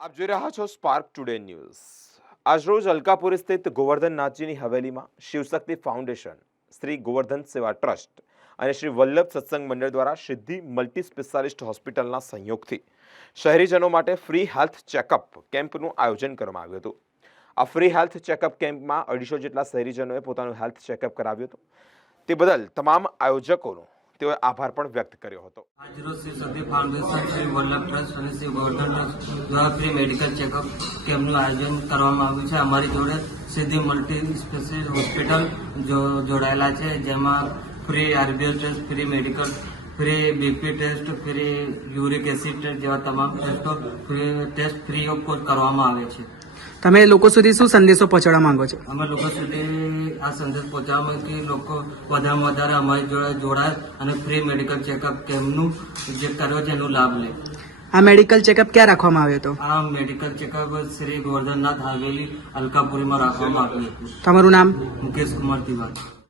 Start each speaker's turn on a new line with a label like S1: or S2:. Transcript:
S1: આપ જોઈ રહ્યા છો સ્પાર્ક ટુડે ન્યૂઝ આજરોજ અલકાપુર સ્થિત ગોવર્ધન નાથજીની હવેલીમાં શિવશક્તિ ફાઉન્ડેશન, શ્રી ગોવર્ધન સેવા ટ્રસ્ટ અને શ્રી વલ્લભ સત્સંગ મંડળ દ્વારા સિદ્ધિ મલ્ટી સ્પેશિયાલિસ્ટ હોસ્પિટલના સંયોગથી શહેરીજનો માટે ફ્રી હેલ્થ ચેકઅપ કેમ્પનું આયોજન કરવામાં આવ્યું હતું. આ ફ્રી હેલ્થ ચેકઅપ કેમ્પમાં અઢીસો જેટલા શહેરીજનોએ પોતાનું હેલ્થ ચેકઅપ કરાવ્યું હતું. તે બદલ તમામ આયોજકોનો તેઓએ આભાર પણ વ્યક્ત કર્યો હતો.
S2: શ્રી સતી ફાઉન્ડેશન, શ્રી વલ્લભ ટ્રસ્ટ અને શ્રી ફ્રી મેડિકલ ચેકઅપ કેમ્પનું આયોજન કરવામાં આવ્યું છે. અમારી જોડે સિદ્ધિ મલ્ટી સ્પેશિયલ હોસ્પિટલ જોડાયેલા છે, જેમાં free RBL test, free medical, free BP test, free uric acid test જેવા તમામ ટેસ્ટો, free, test free of cost કરવામાં આવે છે.
S3: તમે લોકો સુધી શું સંદેશો પહોંચાડવા માંગો છો?
S2: અમે લોકો સુધી આ સંદેશ પહોંચાડવામાં કે લોકો વધારેમાં વધારે અમારી જોડે જોડાય અને ફ્રી મેડિકલ ચેકઅપ કેમનું જે કર્યો છે એનો લાભ લે.
S3: આ મેડિકલ ચેકઅપ ક્યાં રાખવામાં આવ્યો હતો?
S2: આ મેડિકલ ચેકઅપ શ્રી ગોવર્ધનનાથ હવેલી અલકાપુરીમાં રાખવામાં આવ્યું હતું.
S3: તમારું નામ?
S2: મુકેશ કુમાર તિવારી.